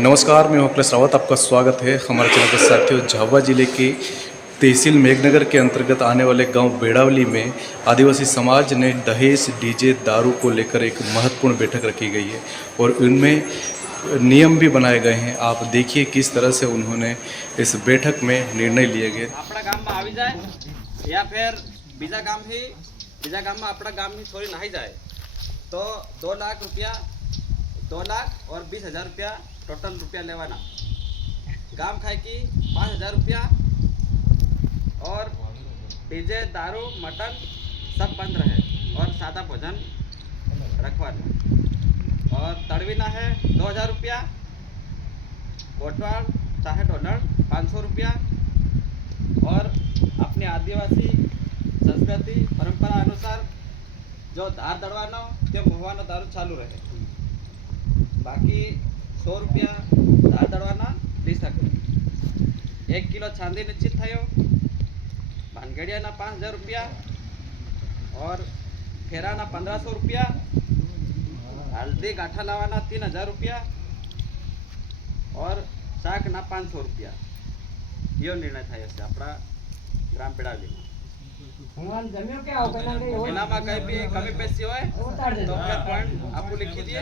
नमस्कार, मैं अखिलेश रावत। आपका स्वागत है हमारे चैनल पर। साथियों, झाबुआ जिले के तहसील मेघनगर के अंतर्गत आने वाले गांव बेड़ावली में आदिवासी समाज ने दहेज, डीजे, दारू को लेकर एक महत्वपूर्ण बैठक रखी गई है और उनमें नियम भी बनाए गए हैं। आप देखिए किस तरह से उन्होंने इस बैठक में निर्णय लिए गए। अपना गाम में આવી જાય या फिर बीजा गाम में अपना गाम में थोड़ी नहीं जाए तो 2 लाख रुपया 2 लाख और 20,000 रुपया टोटल रुपया लेवाना। गाम खाए की 5,000 रुपया और डीजे, दारू, मटन सब बंद रहे और सादा भोजन रखवाना। और तड़वीना है 2,000 रुपया, कोटवाड़ चाहे डॉलर 500 रुपया। और अपनी आदिवासी संस्कृति परंपरा अनुसार जो दार दड़वानो ते महुआनो दारू चालू रहे। बाकी 100 रुपया दार दड़वाना ली सके। 1 किलो चांदी निश्चित थयो। भानगड़ियाना 5,000 रुपया और फेराना 1,500 रुपया। हल्दी गाठा लावाना 3,000 रुपया और शाक ना 500 रुपया। यो निर्णय था ऐसे अपना ग्राम बेड़ावली में। एनामा कहीं भी कमी पेशी होए तो फिर पॉइंट आपको लिखी दिए।